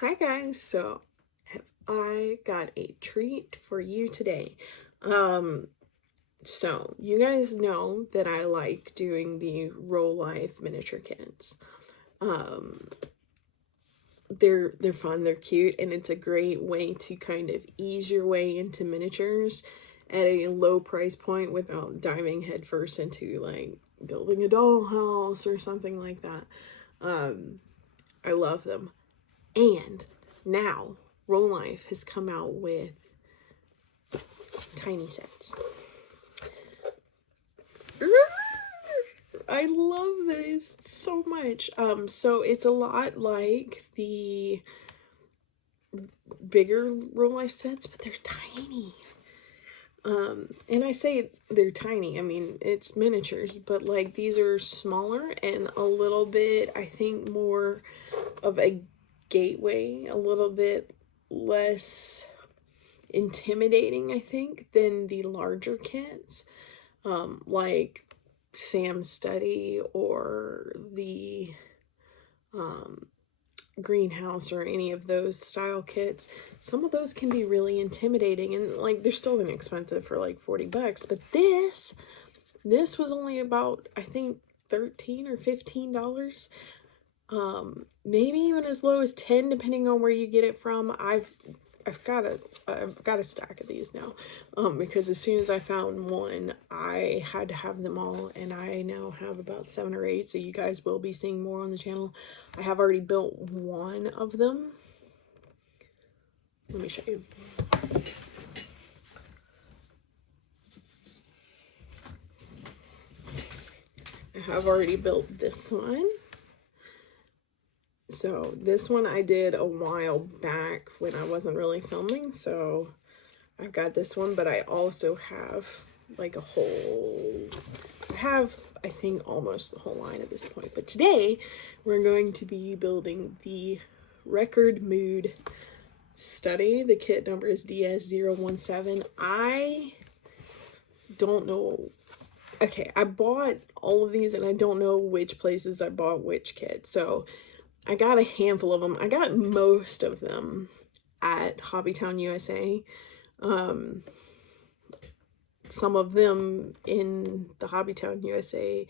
Hi guys, so I got a treat for you today. So you guys know that I like doing the Rolife miniature kits. Um, they're fun, they're cute, and it's a great way to kind of ease your way into miniatures at a low price point without diving headfirst into like building a dollhouse or something like that. I love them. And now Rolife has come out with tiny sets. I love this so much. So it's a lot like the bigger Rolife sets, but they're tiny. And I say they're tiny, I mean, it's miniatures, but like these are smaller and a little bit, I think, more of a gateway, a little bit less intimidating, I think, than the larger kits, like Sam's Study or the greenhouse or any of those style kits. Some of those can be really intimidating, and like they're still inexpensive for like 40 bucks, but this was only about, I think, 13 or $15. Maybe even as low as 10 depending on where you get it from. I've got a stack of these now, because as soon as I found one, I had to have them all, and I now have about 7 or 8, so you guys will be seeing more on the channel. I have already built one of them. Let me show you. I have already built this one. So this one I did a while back when I wasn't really filming, so I've got this one, but I also have like I think almost the whole line at this point. But today we're going to be building the Record Mood Study. The kit number is DS017. I don't know. Okay, I bought all of these and I don't know which places I bought which kit. So I got a handful of them. I got most of them at Hobbytown USA. Some of them in the Hobbytown USA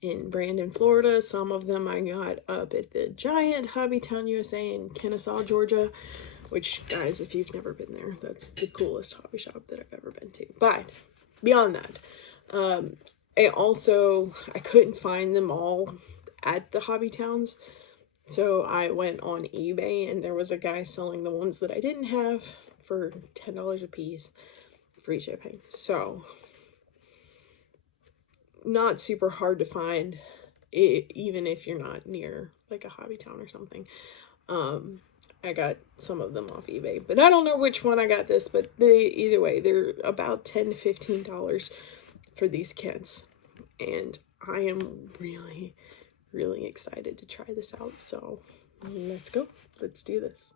in Brandon, Florida. Some of them I got up at the giant Hobbytown USA in Kennesaw, Georgia, which, guys, if you've never been there, that's the coolest hobby shop that I've ever been to. But beyond that, I couldn't find them all at the Hobbytowns. So I went on eBay, and there was a guy selling the ones that I didn't have for $10 a piece, free shipping. So not super hard to find, even if you're not near like a Hobbytown or something. I got some of them off eBay, but I don't know which one I got this, but either way, they're about $10 to $15 for these kits, and I am really excited to try this out. So let's go. Let's do this.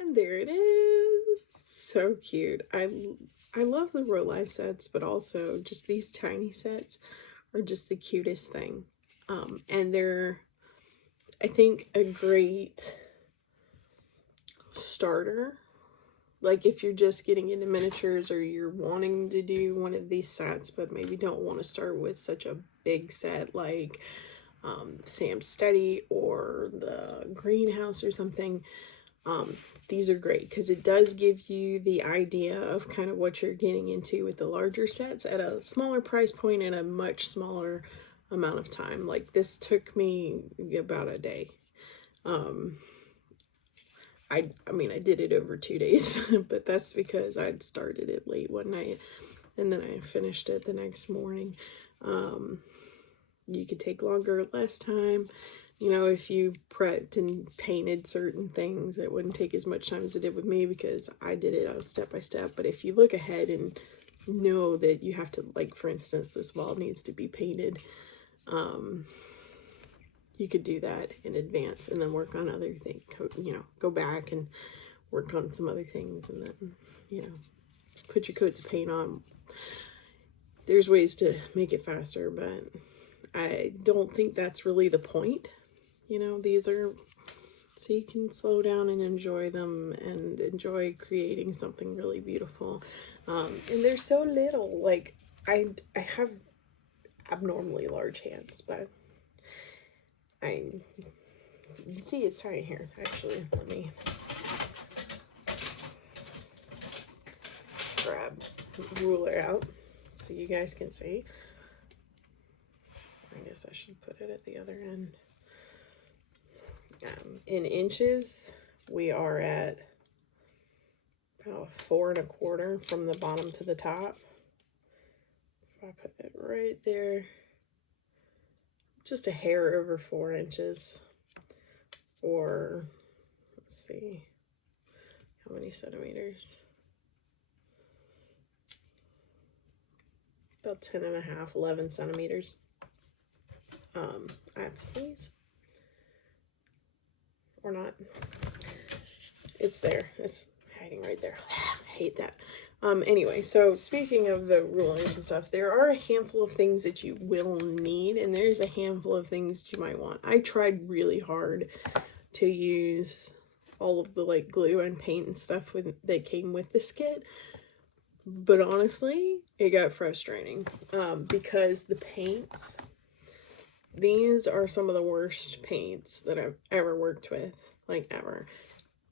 And there it is. So cute. I love the Rolife sets, but also just these tiny sets are just the cutest thing. And they're, I think, a great starter. Like if you're just getting into miniatures or you're wanting to do one of these sets, but maybe don't want to start with such a big set like Sam's Study or the greenhouse or something. These are great because it does give you the idea of kind of what you're getting into with the larger sets at a smaller price point and a much smaller amount of time. Like this took me about a day. I mean, I did it over 2 days, but that's because I'd started it late one night and then I finished it the next morning. You could take longer or less time. You know, if you prepped and painted certain things, it wouldn't take as much time as it did with me because I did it step by step. But if you look ahead and know that you have to, like, for instance, this wall needs to be painted, you could do that in advance and then work on other things, you know, go back and work on some other things and then, you know, put your coats of paint on. There's ways to make it faster, but I don't think that's really the point. You know, these are so you can slow down and enjoy them and enjoy creating something really beautiful. And they're so little. Like, I have abnormally large hands, but you can see it's tiny here. Actually, let me grab the ruler out so you guys can see. I guess I should put it at the other end. In inches, we are at about 4 1/4 from the bottom to the top. If I put it right there, just a hair over 4 inches, or let's see, how many centimeters? About 10 1/2, 11 centimeters. I have to sneeze. Or not. It's there. It's hiding right there. I hate that. Anyway, so speaking of the rulers and stuff, there are a handful of things that you will need, and there's a handful of things that you might want. I tried really hard to use all of the like glue and paint and stuff that came with this kit, but honestly, it got frustrating because the paints, these are some of the worst paints that I've ever worked with, like ever.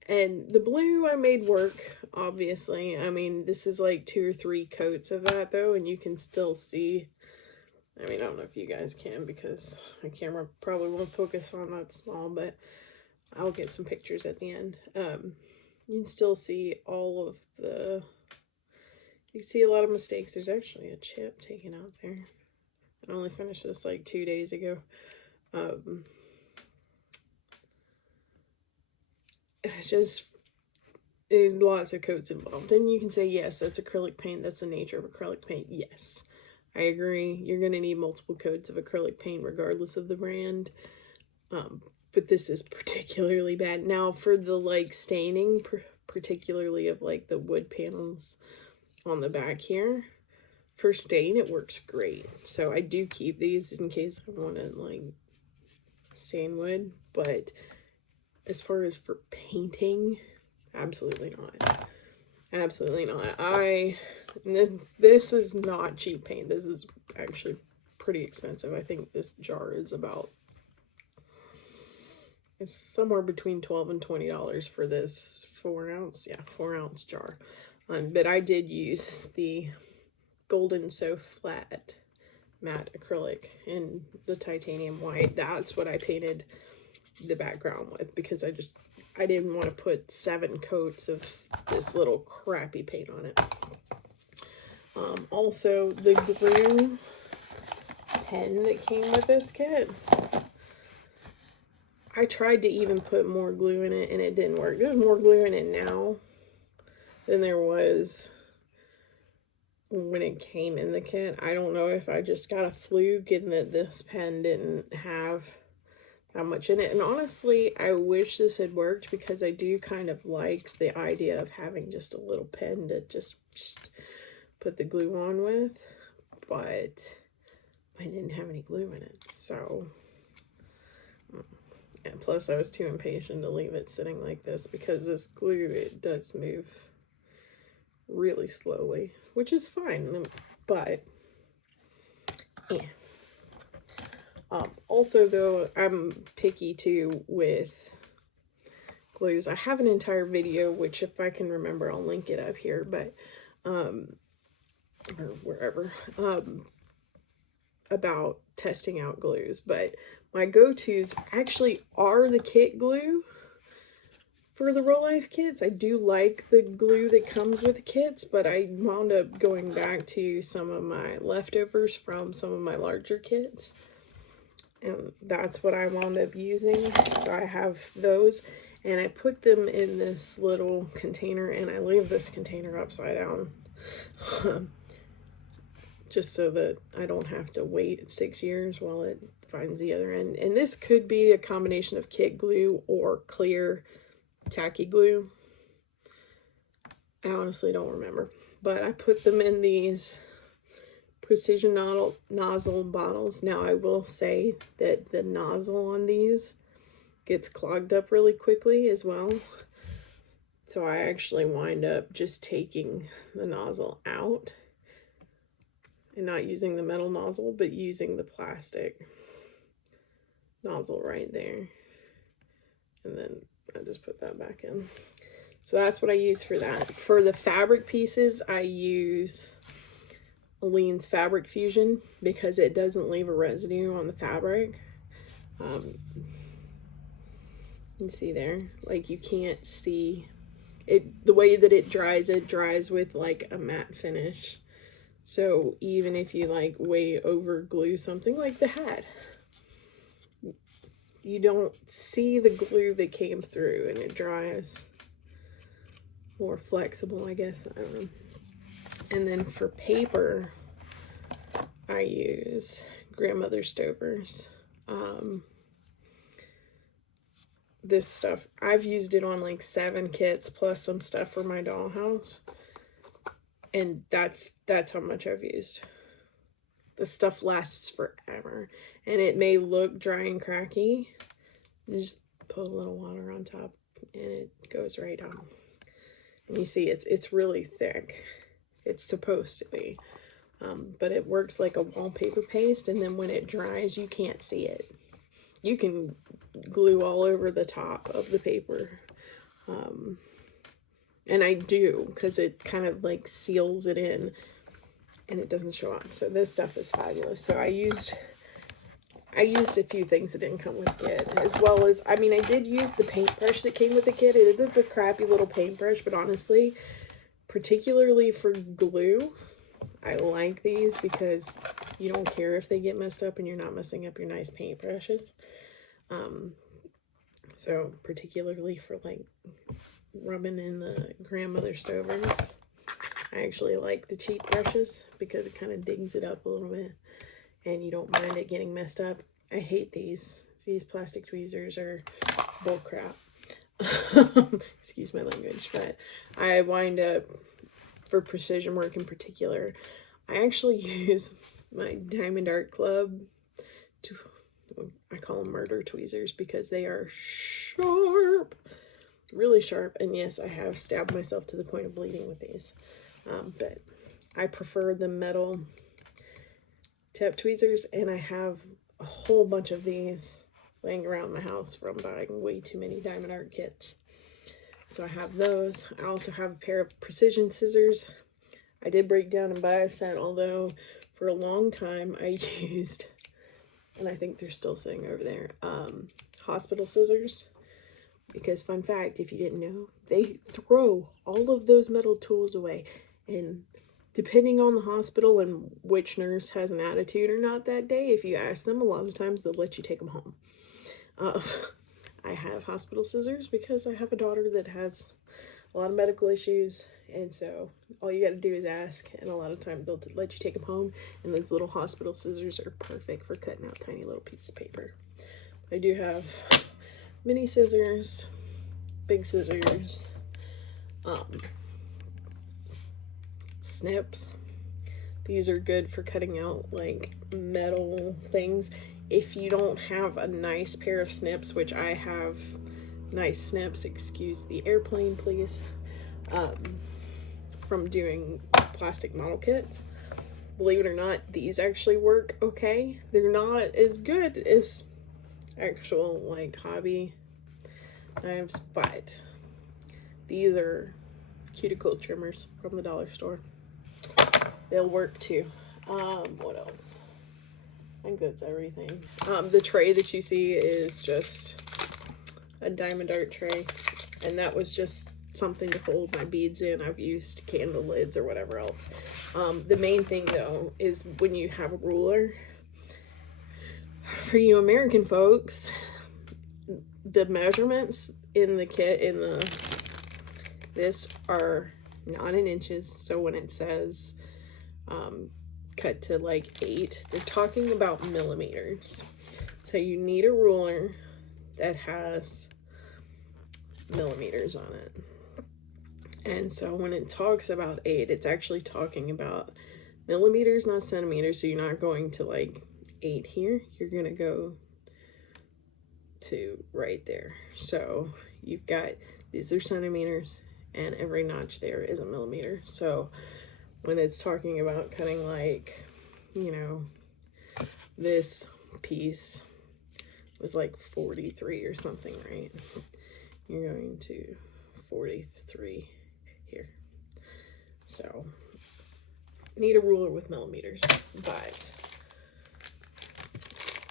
And the blue I made work, obviously. I mean, this is like 2 or 3 coats of that though, and you can still see. I mean, I don't know if you guys can because my camera probably won't focus on that small, but I'll get some pictures at the end. You can still see all of the, you can see a lot of mistakes. There's actually a chip taken out there. I only finished this like 2 days ago. There's lots of coats involved, and you can say, yes, that's acrylic paint. That's the nature of acrylic paint. Yes, I agree. You're going to need multiple coats of acrylic paint regardless of the brand. But this is particularly bad. Now for the like staining, particularly of like the wood panels on the back here, for stain, it works great. So I do keep these in case I want to like stain wood, but as far as for painting, absolutely not. Absolutely not. This is not cheap paint. This is actually pretty expensive. I think this jar is about, it's somewhere between $12 and $20 for this 4 ounce, 4 ounce jar. But I did use the Golden So Flat matte acrylic in the titanium white. That's what I painted the background with because I didn't want to put 7 coats of this little crappy paint on it. Also, the glue pen that came with this kit, I tried to even put more glue in it and it didn't work. There's more glue in it now than there was when it came in the kit. I don't know if I just got a fluke and that this pen didn't have that much in it. And honestly, I wish this had worked, because I do kind of like the idea of having just a little pen to just put the glue on with, but I didn't have any glue in it. So, and plus I was too impatient to leave it sitting like this, because this glue, it does move really slowly, which is fine, but yeah. Also, though, I'm picky too with glues. I have an entire video, which if I can remember, I'll link it up here, but or wherever, about testing out glues. But my go-tos actually are the kit glue for the Rolife kits. I do like the glue that comes with the kits, but I wound up going back to some of my leftovers from some of my larger kits, and that's what I wound up using. So I have those, and I put them in this little container, and I leave this container upside down just so that I don't have to wait 6 years while it finds the other end. And this could be a combination of kit glue or clear tacky glue. I honestly don't remember, but I put them in these precision nozzle bottles. Now I will say that the nozzle on these gets clogged up really quickly as well, so I actually wind up just taking the nozzle out and not using the metal nozzle, but using the plastic nozzle right there, and then I just put that back in. So that's what I use for that. For the fabric pieces, I use Aleene's Fabric Fusion, because it doesn't leave a residue on the fabric. You can see there, like, you can't see it. The way that it dries with like a matte finish. So even if you like way over glue something like the hat, you don't see the glue that came through, and it dries more flexible, I guess. I don't know. And then for paper, I use Grandmother Stover's. This stuff, I've used it on like 7 kits plus some stuff for my dollhouse, and that's how much I've used. The stuff lasts forever, and it may look dry and cracky. You just put a little water on top, and it goes right on. And you see, it's really thick. It's supposed to be, but it works like a wallpaper paste, and then when it dries, you can't see it. You can glue all over the top of the paper, and I do, because it kind of like seals it in and it doesn't show up. So this stuff is fabulous. So I used a few things that didn't come with the kit, as well as, I mean, I did use the paintbrush that came with the kit. It's a crappy little paintbrush, but honestly, particularly for glue, I like these, because you don't care if they get messed up and you're not messing up your nice paintbrushes. So particularly for like rubbing in the Grandmother Stovers, I actually like the cheap brushes, because it kind of digs it up a little bit and you don't mind it getting messed up. I hate these. These plastic tweezers are bull crap. Excuse my language, but I wind up, for precision work in particular, I actually use my Diamond Art Club I call them murder tweezers, because they are sharp, really sharp. And yes, I have stabbed myself to the point of bleeding with these, but I prefer the metal tip tweezers, and I have a whole bunch of these laying around the house from buying way too many Diamond Art kits. So I have those. I also have a pair of precision scissors. I did break down and buy a set, although for a long time I used, and I think they're still sitting over there, hospital scissors. Because fun fact, if you didn't know, they throw all of those metal tools away. And depending on the hospital and which nurse has an attitude or not that day, if you ask them, a lot of times they'll let you take them home. I have hospital scissors because I have a daughter that has a lot of medical issues, and so all you got to do is ask, and a lot of times they'll let you take them home, and those little hospital scissors are perfect for cutting out tiny little pieces of paper. I do have mini scissors, big scissors, snips. These are good for cutting out like metal things. If you don't have a nice pair of snips, which I have nice snips, excuse the airplane please, from doing plastic model kits, believe it or not, these actually work okay. They're not as good as actual like hobby knives, but these are cuticle trimmers from the dollar store. They'll work too. What else? I think that's everything. The tray that you see is just a diamond art tray, and that was just something to hold my beads in. I've used candle lids or whatever else. The main thing though is when you have a ruler, for you American folks, the measurements in the kit this are not in inches. So when it says cut to like 8, they're talking about millimeters. So you need a ruler that has millimeters on it. And so when it talks about 8, it's actually talking about millimeters, not centimeters. So you're not going to like 8 here, you're gonna go to right there. So you've got, these are centimeters, and every notch there is a millimeter. So when it's talking about cutting, like, you know, this piece was like 43 or something, right? You're going to 43 here. So need a ruler with millimeters, but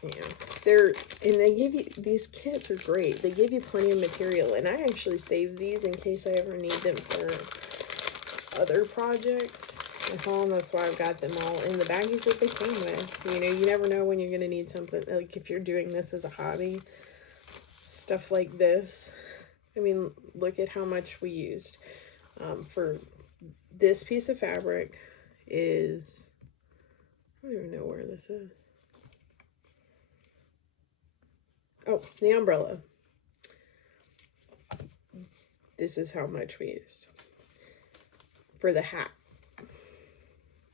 you know, they give you, these kits are great. They give you plenty of material, and I actually save these in case I ever need them for other projects at home. That's why I've got them all in the baggies that they came with. You know, you never know when you're going to need something. Like if you're doing this as a hobby, stuff like this. I mean, look at how much we used. For this piece of fabric is, I don't even know where this is. Oh, the umbrella. This is how much we used for the hat.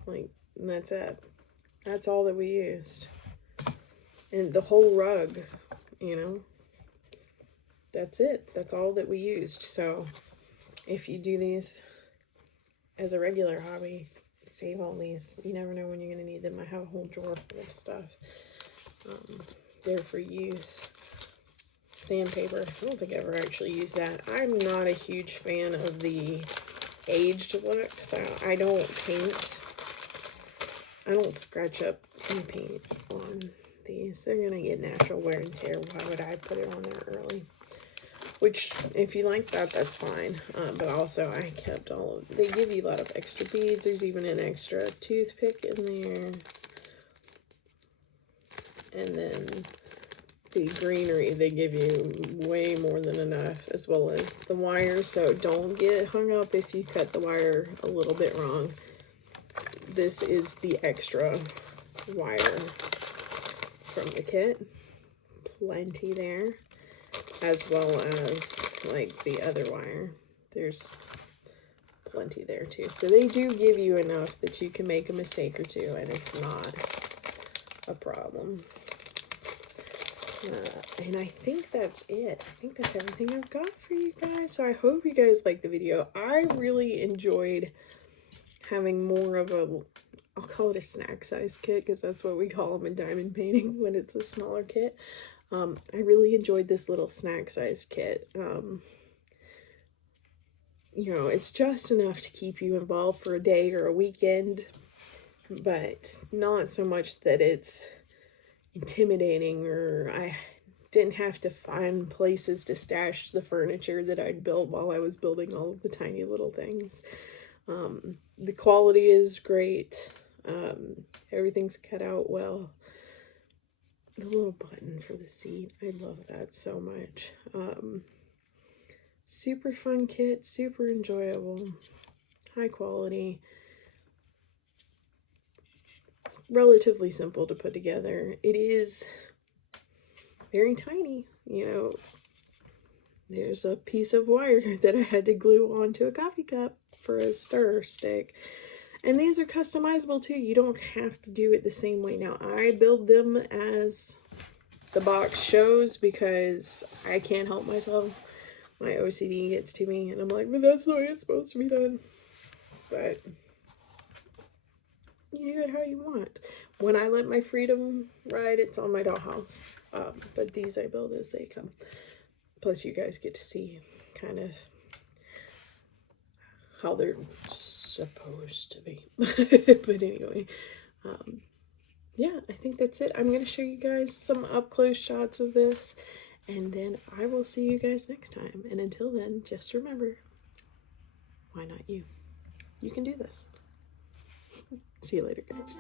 Like, and that's it. That's all that we used. And the whole rug, you know, that's it. That's all that we used. So if you do these as a regular hobby, save all these. You never know when you're going to need them. I have a whole drawer full of stuff there for use. Sandpaper. I don't think I ever actually used that. I'm not a huge fan of the aged look, so I don't paint. I don't scratch up and paint on these. They're going to get natural wear and tear. Why would I put it on there early? Which, if you like that, that's fine. But also, I kept all of, they give you a lot of extra beads. There's even an extra toothpick in there. And then the greenery, they give you way more than enough, as well as the wire. So don't get hung up if you cut the wire a little bit wrong. This is the extra wire from the kit. Plenty there. As well as like the other wire. There's plenty there too. So they do give you enough that you can make a mistake or two, and it's not a problem. And I think that's it. I think that's everything I've got for you guys. So I hope you guys liked the video. I really enjoyed having more of a, I'll call it a snack size kit, because that's what we call them in diamond painting when it's a smaller kit. I really enjoyed this little snack size kit. You know, it's just enough to keep you involved for a day or a weekend, but not so much that it's intimidating, or I didn't have to find places to stash the furniture that I'd built while I was building all of the tiny little things. The quality is great. Everything's cut out well. The little button for the seat, I love that so much. Super fun kit, super enjoyable, high quality, relatively simple to put together. It is very tiny, you know. There's a piece of wire that I had to glue onto a coffee cup for a stir stick. And these are customizable too. You don't have to do it the same way. Now, I build them as the box shows because I can't help myself. My OCD gets to me and I'm like, but that's the way it's supposed to be done. But you do it how you want. When I let my freedom ride, it's on my dollhouse. But these I build as they come. Plus you guys get to see kind of how they're supposed to be. But anyway, yeah, I think that's it. I'm going to show you guys some up-close shots of this, and then I will see you guys next time. And until then, just remember, why not you? You can do this. See you later, guys.